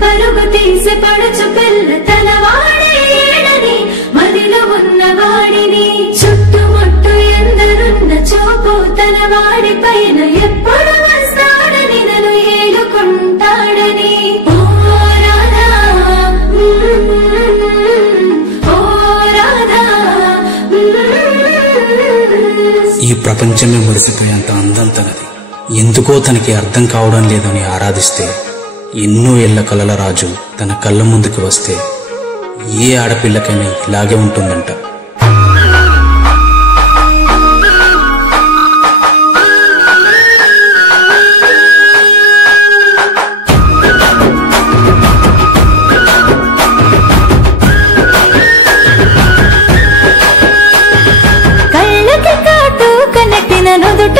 పరుగు తీసి పడుచు పిల్ల తన వాడేడని మదిలో ఉన్నవాడిని చుట్టుముట్టు ఎందరున్న చూపు తన వాడి పైన ఎప్పుడు వస్తాడని నన్ను ఏలుకుంటాడని ఓ రాధా ఓ రాధా ఈ ప్రపంచమే మురిసిపోయేంత అందం తనది. ఎందుకో తనకి అర్థం కావడం లేదని ఆరాధిస్తే ఎన్నో ఏళ్ల కలల రాజు తన కళ్ళ ముందుకు వస్తే ఏ ఆడపిల్లకైనా ఇలాగే ఉంటుందంట. కళ్ళకి కాటు కనెట్టిన నుదుట